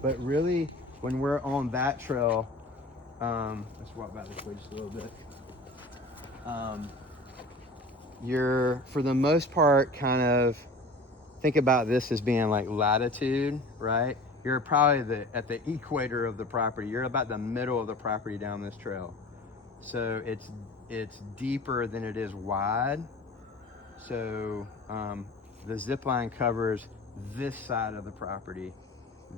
But really, when we're on that trail, let's walk back this way just a little bit. You're, for the most part, kind of think about this as being like latitude, right? You're probably at the equator of the property. You're about the middle of the property down this trail. So it's deeper than it is wide. So the zip line covers this side of the property.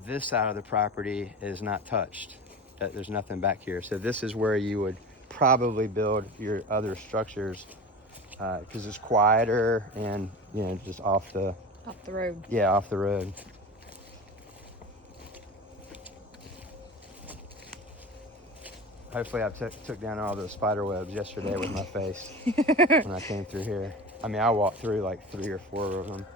This side of the property is not touched. There's nothing back here. So this is where you would probably build your other structures because it's quieter and, you know, just off the road. Yeah, off the road. Hopefully I took down all those spider webs yesterday with my face when I came through here. I mean, I walked through like 3 or 4 of them.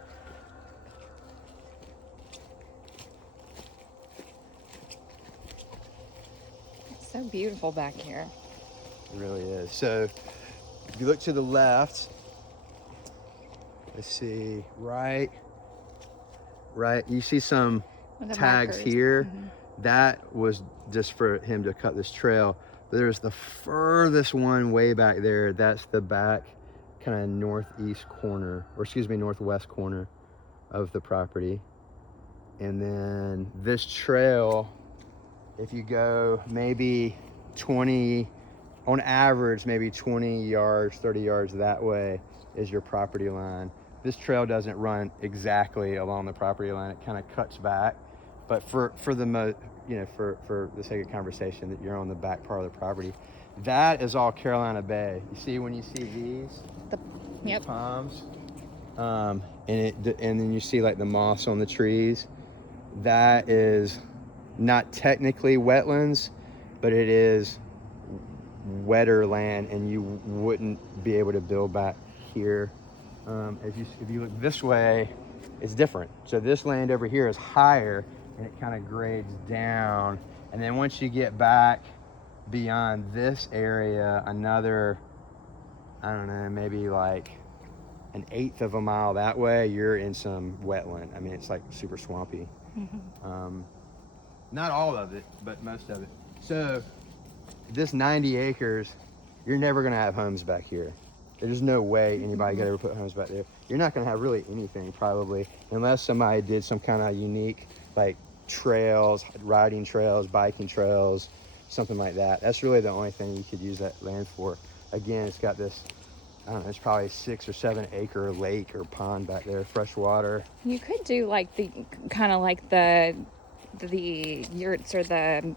It's so beautiful back here. It really is. So if you look to the left, let's see, right, you see some tags markers here. That was just for him to cut this trail. There's the furthest one way back there. That's the back kind of northwest corner of the property. And then this trail, if you go maybe 20, on average, maybe 20 yards, 30 yards that way is your property line. This trail doesn't run exactly along the property line. It kind of cuts back. But for the sake of conversation, that you're on the back part of the property, that is all Carolina Bay. You see, when you see these palms, and then you see like the moss on the trees, that is not technically wetlands, but it is wetter land, and you wouldn't be able to build back here. If you look this way, it's different. So this land over here is higher, and it kind of grades down. And then once you get back beyond this area, another, I don't know, maybe like 1/8 of a mile that way, you're in some wetland. I mean, it's like super swampy. Not all of it, but most of it. So this 90 acres, you're never gonna have homes back here. There's no way anybody could ever put homes back there. You're not gonna have really anything probably, unless somebody did some kind of unique, like trails, riding trails, biking trails, something like that. That's really the only thing you could use that land for. Again, it's got this, I don't know, it's probably 6 or 7 acre lake or pond back there, fresh water. You could do like the kind of like the yurts or the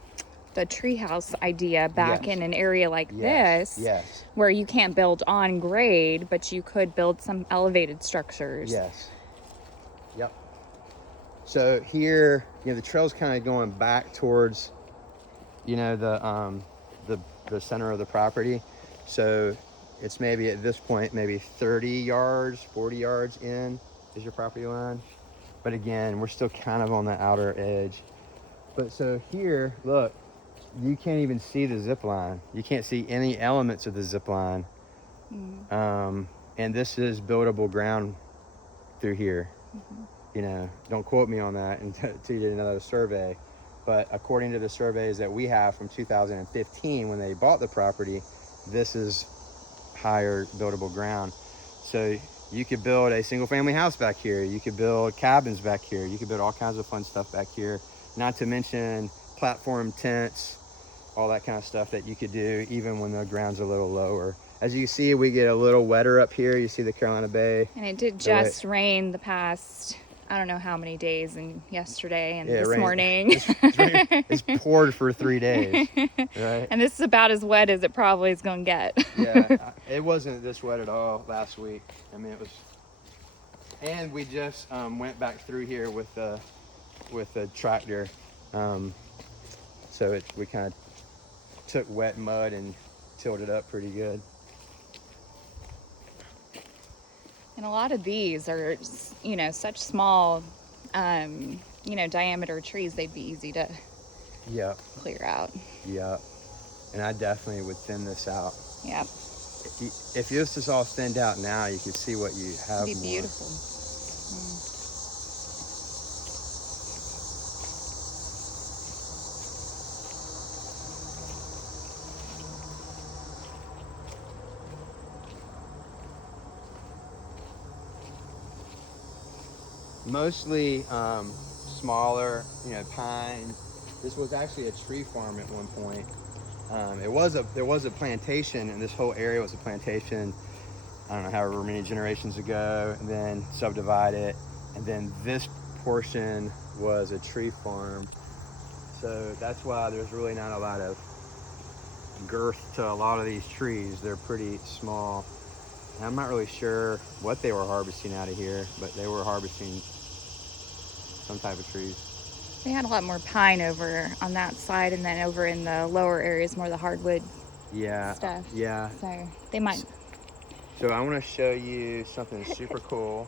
treehouse idea back in an area like this, where you can't build on grade, but you could build some elevated structures. Yep. So here, you know, the trail's kind of going back towards, you know, the center of the property. So it's maybe at this point, maybe 30 yards, 40 yards in is your property line. But again, we're still kind of on the outer edge. But so here, look, you can't even see the zip line. You can't see any elements of the zip line. And this is buildable ground through here. You know, don't quote me on that until you did another survey. But according to the surveys that we have from 2015, when they bought the property, this is higher buildable ground. So you could build a single family house back here. You could build cabins back here. You could build all kinds of fun stuff back here. Not to mention platform tents, all that kind of stuff that you could do even when the ground's a little lower. As you see, we get a little wetter up here. You see the Carolina Bay. And it did just rain the past, I don't know how many days, and yesterday and this morning. It's poured for 3 days, right? And this is about as wet as it probably is going to get. Yeah, it wasn't this wet at all last week. I mean, it was, and we just went back through here with the tractor. So we kind of took wet mud and tilled it up pretty good. And a lot of these are, you know, such small, you know, diameter trees, they'd be easy to clear out. Yeah. And I definitely would thin this out. Yep. If this is all thinned out now, you could see what you have. It'd be beautiful. mostly smaller, you know, pine. This was actually a tree farm at one point. There was a plantation, and this whole area was a plantation. I don't know, however many generations ago, and then subdivided, and then this portion was a tree farm. So that's why there's really not a lot of girth to a lot of these trees. They're pretty small. And I'm not really sure what they were harvesting out of here, but they were harvesting some type of trees. They had a lot more pine over on that side, and then over in the lower areas, more the hardwood stuff. Yeah. So they might. So I want to show you something super cool.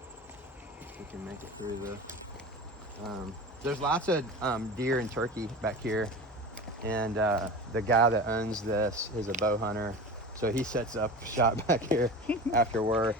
If we can make it through the. There's lots of deer and turkey back here, and the guy that owns this is a bow hunter, so he sets up shop back here after work.